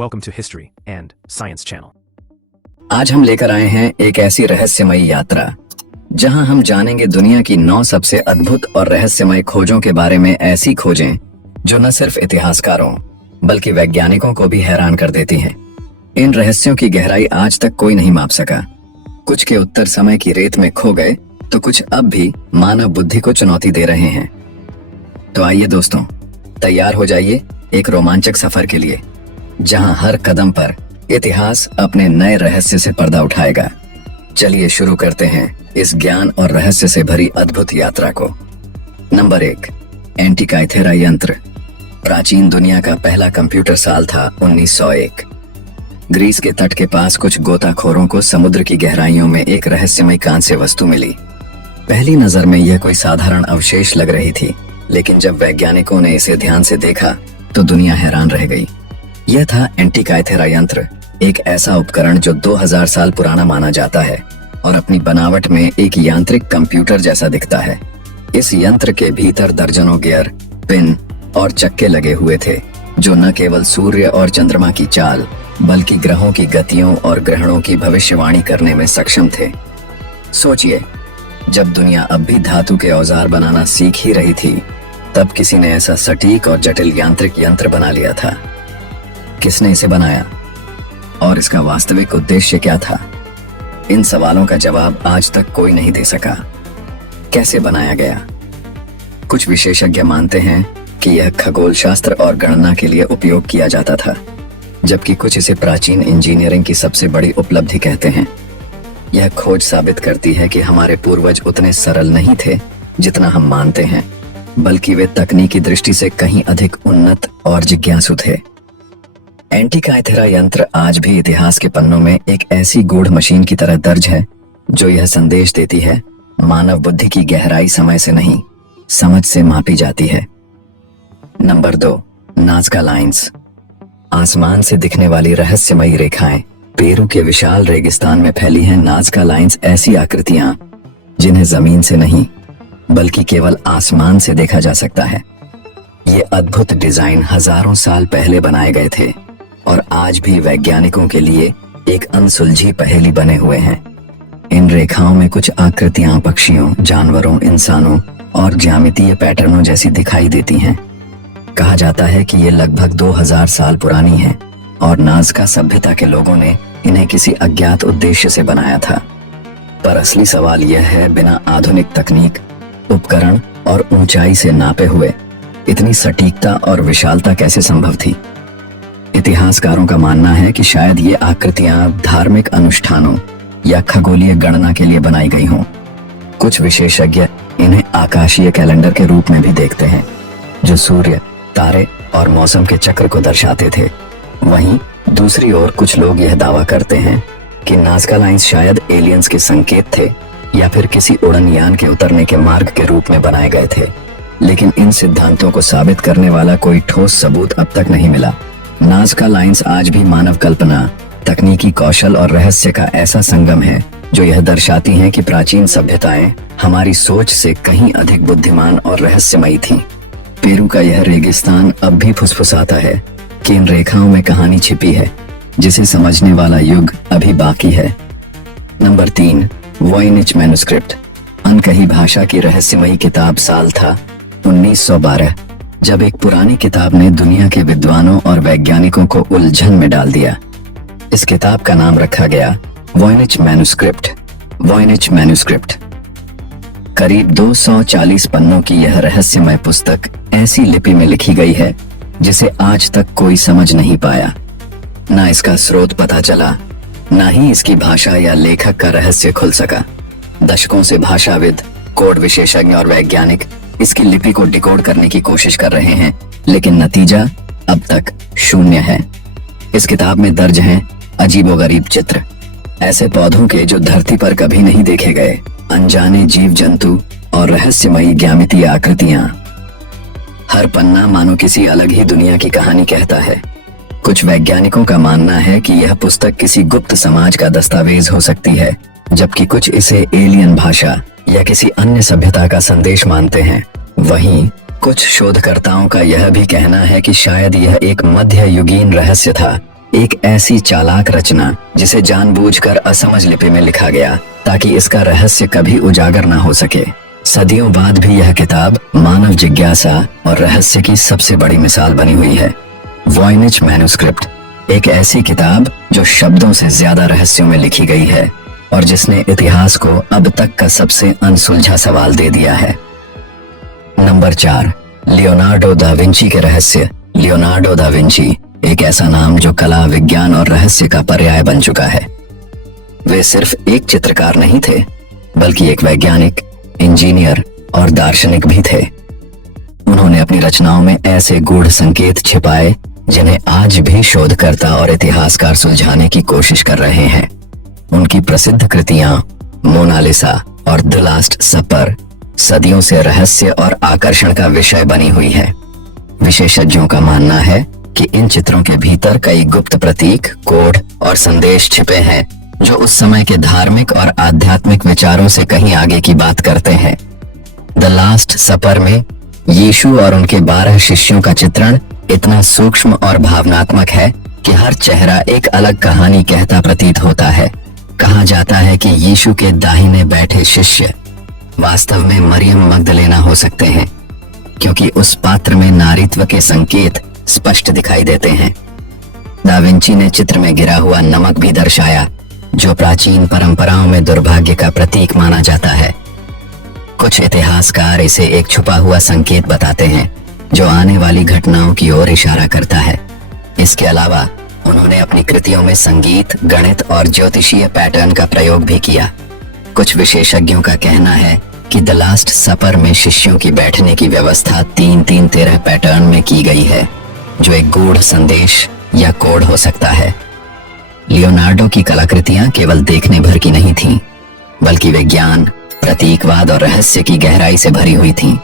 Welcome to History and Science Channel. आज हम लेकर आए हैं एक ऐसी रहस्यमयी यात्रा जहां हम जानेंगे दुनिया की 9 सबसे अद्भुत और रहस्यमय खोजों के बारे में। ऐसी खोजें जो न सिर्फ इतिहासकारों बल्कि वैज्ञानिकों को भी हैरान कर देती हैं। इन रहस्यों की गहराई आज तक कोई नहीं माप सका। कुछ के उत्तर समय की रेत में खो गए तो कुछ अब भी मानव बुद्धि को चुनौती दे रहे हैं। तो आइए दोस्तों, तैयार हो जाइए एक रोमांचक सफर के लिए जहां हर कदम पर इतिहास अपने नए रहस्य से पर्दा उठाएगा। चलिए शुरू करते हैं इस ज्ञान और रहस्य से भरी अद्भुत यात्रा को। नंबर 1, एंटिकाइथेरा यंत्र। प्राचीन दुनिया का पहला कंप्यूटर साल था 1901। ग्रीस के तट के पास कुछ गोताखोरों को समुद्र की गहराइयों में एक रहस्यमय कांस्य वस्तु मिली। पहली नजर में यह कोई साधारण अवशेष लग रही थी, लेकिन जब वैज्ञानिकों ने इसे ध्यान से देखा तो दुनिया हैरान रह गई। यह था एंटिकाइथेरा यंत्र, एक ऐसा उपकरण जो 2000 साल पुराना माना जाता है और अपनी बनावट में एक यांत्रिक कंप्यूटर जैसा दिखता है। इस यंत्र के भीतर दर्जनों गियर, पिन और चक्के लगे हुए थे जो न केवल सूर्य और चंद्रमा की चाल बल्कि ग्रहों की गतियों और ग्रहणों की भविष्यवाणी करने में सक्षम थे। सोचिए, जब दुनिया अब भी धातु के औजार बनाना सीख ही रही थी, तब किसी ने ऐसा सटीक और जटिल यांत्रिक यंत्र बना लिया था। किसने इसे बनाया और इसका वास्तविक उद्देश्य क्या था? इन सवालों का जवाब आज तक कोई नहीं दे सका। कैसे बनाया गया? कुछ विशेषज्ञ मानते हैं कि यह खगोल शास्त्र और गणना के लिए उपयोग किया जाता था, जबकि कुछ इसे प्राचीन इंजीनियरिंग की सबसे बड़ी उपलब्धि कहते हैं। यह खोज साबित करती है कि हमारे पूर्वज उतने सरल नहीं थे जितना हम मानते हैं, बल्कि वे तकनीकी दृष्टि से कहीं अधिक उन्नत और जिज्ञासु थे। एंटिकाइथेरा यंत्र आज भी इतिहास के पन्नों में एक ऐसी गूढ़ मशीन की तरह दर्ज है जो यह संदेश देती है, मानव बुद्धि की गहराई समय से नहीं, समझ से मापी जाती है। Number 2, Nazca lines. आसमान से दिखने वाली रहस्यमयी रेखाएं। पेरू के विशाल रेगिस्तान में फैली हैं नाज़का लाइंस, ऐसी आकृतियां जिन्हें जमीन से नहीं बल्कि केवल आसमान से देखा जा सकता है। ये अद्भुत डिजाइन हजारों साल पहले बनाए गए थे और आज भी वैज्ञानिकों के लिए एक अनसुलझी पहेली बने हुए हैं। इन रेखाओं में कुछ आकृतियां पक्षियों, जानवरों, इंसानों और ज्यामितीय पैटर्नों जैसी दिखाई देती हैं। कहा जाता है कि ये लगभग 2000 साल पुरानी हैं और नाज़का सभ्यता के लोगों ने इन्हें किसी अज्ञात उद्देश्य से बनाया था। पर असली सवाल यह है, बिना आधुनिक तकनीक, उपकरण और ऊंचाई से नापे हुए इतनी सटीकता और विशालता कैसे संभव थी? इतिहासकारों का मानना है कि शायद ये आकृतियां धार्मिक अनुष्ठानों या खगोलीय गणना के लिए बनाई गई हों। कुछ विशेषज्ञ इन्हें आकाशीय कैलेंडर के रूप में भी देखते हैं, जो सूर्य, तारे और मौसम के चक्र को दर्शाते थे। वहीं दूसरी ओर कुछ लोग यह दावा करते हैं कि नाज़का लाइंस शायद एलियंस के संकेत थे या फिर किसी उड़न यान के उतरने के मार्ग के रूप में बनाए गए थे। लेकिन इन सिद्धांतों को साबित करने वाला कोई ठोस सबूत अब तक नहीं मिला। नाज़का लाइंस आज भी मानव कल्पना, तकनीकी कौशल और रहस्य का ऐसा संगम है जो यह दर्शाती हैं कि प्राचीन सभ्यताएं हमारी सोच से कहीं अधिक बुद्धिमान और रहस्यमयी थीं। पेरू का यह रेगिस्तान अब भी फुसफुसाता है कि इन रेखाओं में कहानी छिपी है जिसे समझने वाला युग अभी बाकी है। Number 3, Voynich manuscript. अनकही भाषा की रहस्यमयी किताब। साल था 1912, जब एक पुरानी किताब ने दुनिया के विद्वानों और वैज्ञानिकों को उलझन में डाल दिया। इस किताब का नाम रखा गया वॉयनिच मैन्युस्क्रिप्ट। Voynich manuscript. करीब 240 पन्नों की यह रहस्यमय पुस्तक ऐसी लिपि में लिखी गई है जिसे आज तक कोई समझ नहीं पाया। ना इसका स्रोत पता चला, ना ही इसकी भाषा या लेखक का रहस्य खुल सका। दशकों से भाषाविद, कोड विशेषज्ञ और वैज्ञानिक इसकी लिपि को डिकोड करने की कोशिश कर रहे हैं, लेकिन नतीजा अब तक शून्य है। इस किताब में दर्ज हैं अजीबोगरीब चित्र, ऐसे पौधों के जो धरती पर कभी नहीं देखे गए, अनजाने जीव जंतु और रहस्यमयी ज्यामितीय आकृतियां। हर पन्ना मानो किसी अलग ही दुनिया की कहानी कहता है। कुछ वैज्ञानिकों का मानना है कि यह पुस्तक किसी गुप्त समाज का दस्तावेज हो सकती है, जबकि कुछ इसे एलियन भाषा या किसी अन्य सभ्यता का संदेश मानते हैं। वहीं कुछ शोधकर्ताओं का यह भी कहना है कि शायद यह एक मध्ययुगीन रहस्य था एक ऐसी चालाक रचना जिसे जानबूझकर असमझ लिपि में लिखा गया ताकि इसका रहस्य कभी उजागर ना हो सके। सदियों बाद भी यह किताब मानव जिज्ञासा और रहस्य की सबसे बड़ी मिसाल बनी हुई है। वॉयनिच मैन्युस्क्रिप्ट, एक ऐसी किताब जो शब्दों से ज्यादा रहस्यों में लिखी गई है और जिसने इतिहास को अब तक का सबसे अनसुलझा सवाल दे दिया है। नंबर 4, लियोनार्डो दा विंची के रहस्य। लियोनार्डो दा विंची एक ऐसा नाम जो कला, विज्ञान और रहस्य का पर्याय बन चुका है। वे सिर्फ एक चित्रकार नहीं थे, बल्कि एक वैज्ञानिक, इंजीनियर और दार्शनिक भी थे। उन्होंने अपनी रचनाओं में ऐसे गूढ़ संकेत छिपाए जिन्हें आज भी शोधकर्ता और इतिहासकार सुलझाने की कोशिश कर रहे हैं। उनकी प्रसिद्ध कृतियां मोनालिसा और द लास्ट सपर सदियों से रहस्य और आकर्षण का विषय बनी हुई है। विशेषज्ञों का मानना है कि इन चित्रों के भीतर कई गुप्त प्रतीक, कोड और संदेश छिपे हैं जो उस समय के धार्मिक और आध्यात्मिक विचारों से कहीं आगे की बात करते हैं। द लास्ट सपर में यीशु और उनके 12 शिष्यों का चित्रण इतना सूक्ष्म और भावनात्मक है कि हर चेहरा एक अलग कहानी कहता प्रतीत होता है। कहा जाता है कि यीशु के दाहिने बैठे शिष्य वास्तव में मरियम मगदलेना हो सकते हैं, क्योंकि उस पात्र में नारीत्व के संकेत स्पष्ट दिखाई देते हैं। दा विंची ने चित्र में गिरा हुआ नमक भी दर्शाया, जो प्राचीन परंपराओं में दुर्भाग्य का प्रतीक माना जाता है। कुछ इतिहासकार इसे एक छुपा हुआ संकेत बताते हैं जो आने वाली घटनाओं की ओर इशारा करता है। इसके अलावा उन्होंने अपनी कृतियों में संगीत, गणित और ज्योतिषीय पैटर्न का प्रयोग भी किया। कुछ विशेषज्ञों का कहना है कि द लास्ट सपर में शिष्यों की बैठने की व्यवस्था 3-3-13 पैटर्न में की गई है, जो एक गूढ़ संदेश या कोड हो सकता है। लियोनार्डो की कलाकृतियां केवल देखने भर की नहीं थीं, बल्कि विज्ञान, प्रतीकवाद और रहस्य की गहराई से भरी हुई थीं।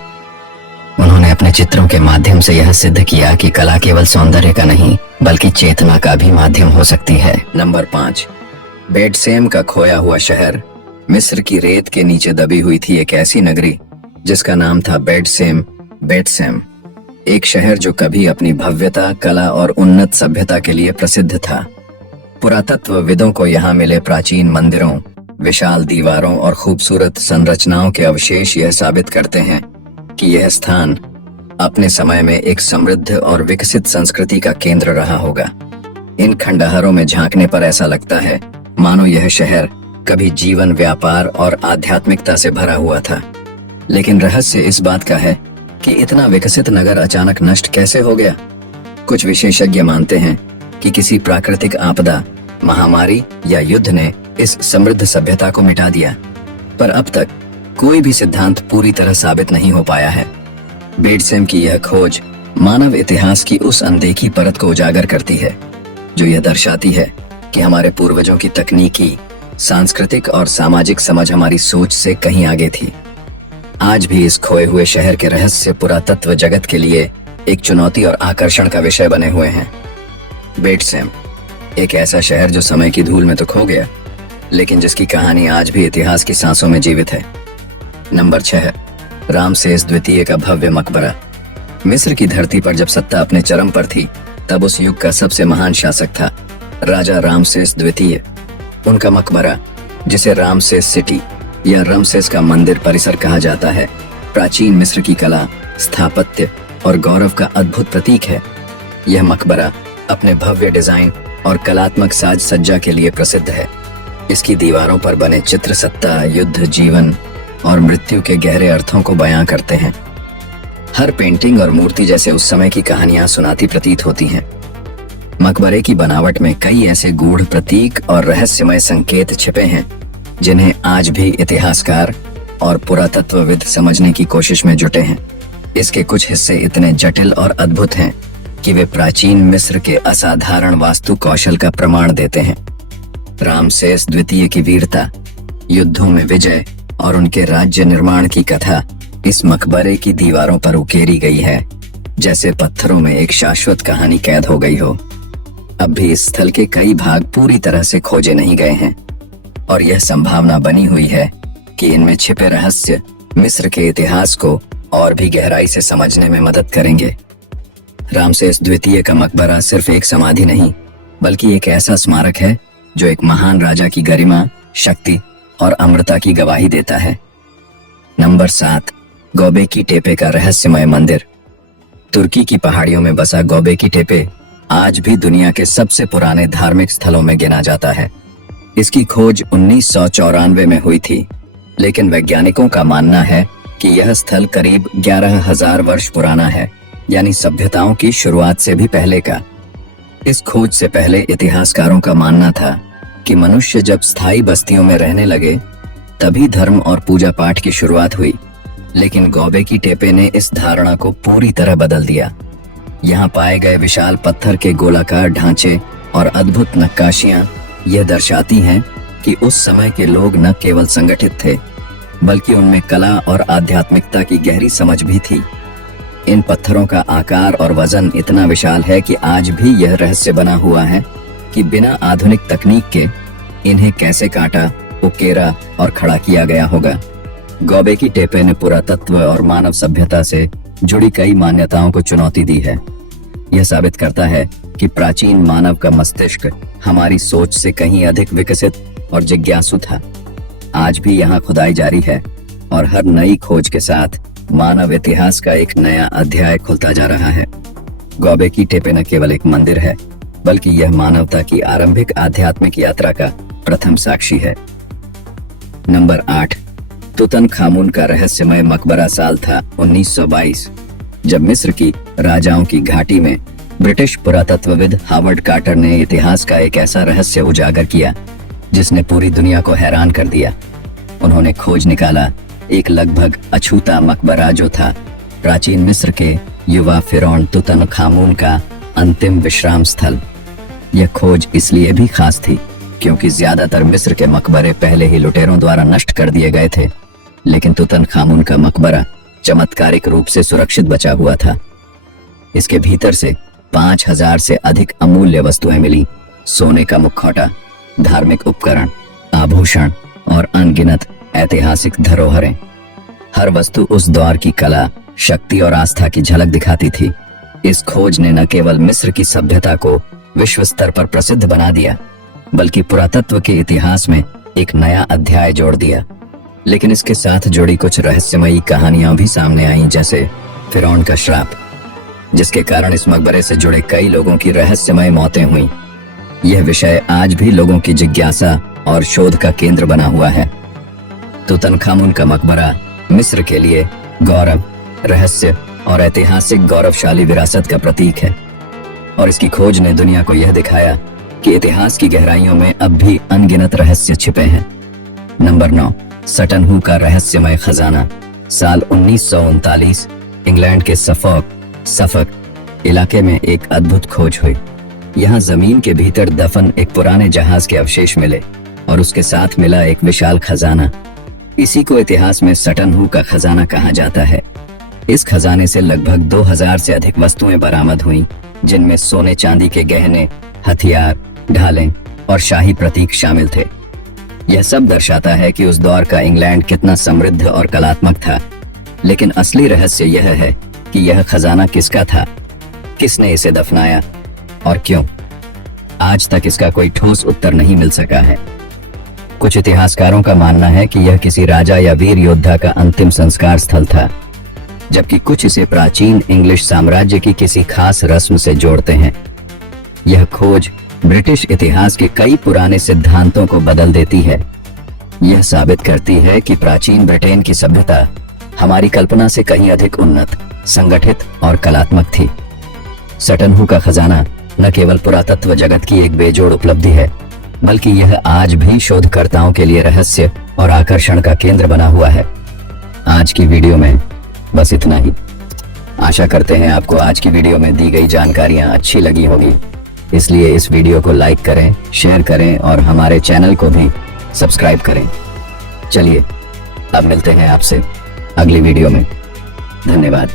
उन्होंने अपने चित्रों के माध्यम से यह सिद्ध किया कि कला केवल सौंदर्य का नहीं, बल्कि चेतना का भी माध्यम हो सकती है। नंबर 5, बेडसेम का खोया हुआ शहर। मिस्र की रेत के नीचे दबी हुई थी एक ऐसी नगरी जिसका नाम था बेडसेम। एक शहर जो कभी अपनी भव्यता, कला और उन्नत सभ्यता के लिए प्रसिद्ध था। पुरातत्वविदों को यहाँ मिले प्राचीन मंदिरों, विशाल दीवारों और खूबसूरत संरचनाओं के अवशेष यह साबित करते हैं कि यह स्थान अपने समय में एक समृद्ध और विकसित संस्कृति का केंद्र रहा होगा। इन खंडहरों में झांकने पर ऐसा लगता है मानो यह शहर कभी जीवन, व्यापार और आध्यात्मिकता से भरा हुआ था। लेकिन रहस्य इस बात का है कि इतना विकसित नगर अचानक नष्ट कैसे हो गया। कुछ विशेषज्ञ मानते हैं कि किसी प्राकृतिक आपदा, महामारी या युद्ध ने इस समृद्ध सभ्यता को मिटा दिया, पर अब तक कोई भी सिद्धांत पूरी तरह साबित नहीं हो पाया है। बेडसेम की यह खोज मानव इतिहास की उस अनदेखी परत को उजागर करती है, जो यह दर्शाती है कि हमारे पूर्वजों की तकनीकी, सांस्कृतिक और सामाजिक समझ हमारी सोच से कहीं आगे थी। आज भी इस खोए हुए शहर के रहस्य पुरातत्व जगत के लिए एक चुनौती और आकर्षण का विषय बने हुए हैं। बेडसेम एक ऐसा शहर जो समय की धूल में तो खो गया, लेकिन जिसकी कहानी आज भी इतिहास की सांसों में जीवित है। नंबर 6, रामसेस द्वितीय का भव्य मकबरा। मिस्र की धरती पर जब सत्ता अपने चरम पर थी, तब उस युग का सबसे महान शासक था राजा रामसेस द्वितीय। उनका मकबरा, जिसे रामसेस सिटी या रमसेस का मंदिर परिसर कहा जाता है, प्राचीन मिस्र की कला, स्थापत्य और गौरव का अद्भुत प्रतीक है। यह मकबरा अपने भव्य डिजाइन और कलात्मक साज सज्जा के लिए प्रसिद्ध है। इसकी दीवारों पर बने चित्र सत्ता, युद्ध, जीवन और मृत्यु के गहरे अर्थों को बयां करते हैं। हर पेंटिंग और मूर्ति जैसे उस समय की कहानियां सुनाती प्रतीत होती हैं। मकबरे की बनावट में कई ऐसे गूढ़ प्रतीक और रहस्यमय संकेत छिपे हैं जिन्हें आज भी इतिहासकार और पुरातत्वविद समझने की कोशिश में जुटे हैं। इसके कुछ हिस्से इतने जटिल और अद्भुत हैं कि वे प्राचीन मिस्र के असाधारण वास्तु कौशल का प्रमाण देते हैं। रामसेस द्वितीय की वीरता, युद्धों में विजय और उनके राज्य निर्माण की कथा इस मकबरे की दीवारों पर उकेरी गई है, जैसे पत्थरों में एक शाश्वत कहानी कैद हो गई हो। अब भी इस स्थल के कई भाग पूरी तरह से खोजे नहीं गए हैं और यह संभावना बनी हुई है कि इनमें छिपे रहस्य मिस्र के इतिहास को और भी गहराई से समझने में मदद करेंगे। रामसेस द्वितीय का मकबरा सिर्फ एक समाधि नहीं, बल्कि एक ऐसा स्मारक है जो एक महान राजा की गरिमा, शक्ति और अमरता की गवाही देता है। नंबर 7, गोबेकी टेपे का रहस्यमय मंदिर। तुर्की की पहाड़ियों में बसा गोबेकी टेपे आज भी दुनिया के सबसे पुराने धार्मिक स्थलों में गिना जाता है। इसकी खोज 1994 में हुई थी, लेकिन वैज्ञानिकों का मानना है कि यह स्थल करीब 11,000 वर्ष पुराना है, यानी सभ्यताओं की शुरुआत से भी पहले का। इस खोज से पहले इतिहासकारों का मानना था कि मनुष्य जब स्थायी बस्तियों में रहने लगे तभी धर्म और पूजा पाठ की शुरुआत हुई, लेकिन गोबेकी टेपे ने इस धारणा को पूरी तरह बदल दिया। यहाँ पाए गए विशाल पत्थर के गोलाकार ढांचे और अद्भुत नक्काशियां यह दर्शाती हैं कि उस समय के लोग न केवल संगठित थे, बल्कि उनमें कला और आध्यात्मिकता की गहरी समझ भी थी। इन पत्थरों का आकार और वजन इतना विशाल है कि आज भी यह रहस्य बना हुआ है कि बिना आधुनिक तकनीक के इन्हें कैसे काटा, उकेरा और खड़ा किया गया होगा। गोबेकी टेपे ने पुरातत्व और मानव सभ्यता से जुड़ी कई मान्यताओं को चुनौती दी है। यह साबित करता है कि प्राचीन मानव का मस्तिष्क हमारी सोच से कहीं अधिक विकसित और जिज्ञासु था। आज भी यहाँ खुदाई जारी है और हर नई खोज के साथ मानव इतिहास का एक नया अध्याय खुलता जा रहा है। गोबेकी टेपे न केवल एक मंदिर है, बल्कि यह मानवता की आरंभिक आध्यात्मिक यात्रा का प्रथम साक्षी है। नंबर 8, तुतनखामुन का रहस्यमय मकबरा। साल था 1922, जब मिस्र की राजाओं की घाटी में ब्रिटिश पुरातत्वविद हावर्ड कार्टर ने इतिहास का एक ऐसा रहस्य उजागर किया जिसने पूरी दुनिया को हैरान कर दिया। उन्होंने खोज निकाला एक लगभग अछूता मकबरा जो था प्राचीन मिस्र के युवा फिरौन तुतनखामुन का अंतिम विश्राम स्थल। यह खोज इसलिए भी खास थी क्योंकि ज्यादातर मिस्र के मकबरे पहले ही लुटेरों द्वारा नष्ट कर दिए गए थे, लेकिन तुतनखामुन का मकबरा चमत्कारिक रूप से सुरक्षित बचा हुआ था। इसके भीतर से 5,000 से अधिक अमूल्य वस्तुएं मिली। सोने का मुखौटा, धार्मिक उपकरण, आभूषण और अनगिनत ऐतिहासिक धरोहरें। हर वस्तु उस दौर की कला, शक्ति और आस्था की झलक दिखाती थी। इस खोज ने न केवल मिस्र की सभ्यता को विश्व स्तर पर प्रसिद्ध बना दिया, बल्कि पुरातत्व के इतिहास में एक नया अध्याय जोड़ दिया। लेकिन इसके साथ जुड़ी कुछ रहस्यमयी कहानियां भी सामने आईं, जैसे फिरौन का श्राप, जिसके कारण इस मकबरे से जुड़े कई लोगों की रहस्यमय मौतें हुईं। यह विषय आज भी लोगों की जिज्ञासा और शोध का केंद्र बना हुआ है। तुतनखामुन का मकबरा मिस्र के लिए गौरव, रहस्य और ऐतिहासिक गौरवशाली विरासत का प्रतीक है, और इसकी खोज ने दुनिया को यह दिखाया कि इतिहास की गहराइयों में अब भी अनगिनत रहस्य छिपे हैं। नंबर 9, सटन हू का रहस्यमय खजाना। साल 1939 इंग्लैंड के सफक इलाके में एक अद्भुत खोज हुई। यहाँ जमीन के भीतर दफन एक पुराने जहाज के अवशेष मिले और उसके साथ मिला एक विशाल खजाना। इसी को इतिहास में सटन हू का खजाना कहा जाता है। इस खजाने से लगभग 2000 से अधिक वस्तुएं बरामद हुईं, जिनमें सोने चांदी के गहने, हथियार, ढालें और शाही प्रतीक शामिल थे। यह सब दर्शाता है कि उस दौर का इंग्लैंड कितना समृद्ध और कलात्मक था। लेकिन असली रहस्य यह है कि यह खजाना किसका था, किसने इसे दफनाया और क्यों। आज तक इसका कोई ठोस उत्तर नहीं मिल सका है। कुछ इतिहासकारों का मानना है कि यह किसी राजा या वीर योद्धा का अंतिम संस्कार स्थल था, जबकि कुछ इसे प्राचीन इंग्लिश साम्राज्य की किसी खास रस्म से जोड़ते हैं। यह खोज ब्रिटिश इतिहास के कई पुराने सिद्धांतों को बदल देती है। यह साबित करती है कि प्राचीन ब्रिटेन की सभ्यता हमारी कल्पना से कहीं अधिक उन्नत, संगठित और कलात्मक थी। सटन हू का खजाना न केवल पुरातत्व जगत की एक बेजोड़ उपलब्धि है, बल्कि यह आज भी शोधकर्ताओं के लिए रहस्य और आकर्षण का केंद्र बना हुआ है। आज की वीडियो में बस इतना ही। आशा करते हैं आपको आज की वीडियो में दी गई जानकारियां अच्छी लगी होगी, इसलिए इस वीडियो को लाइक करें, शेयर करें और हमारे चैनल को भी सब्सक्राइब करें। चलिए अब मिलते हैं आपसे अगली वीडियो में। धन्यवाद।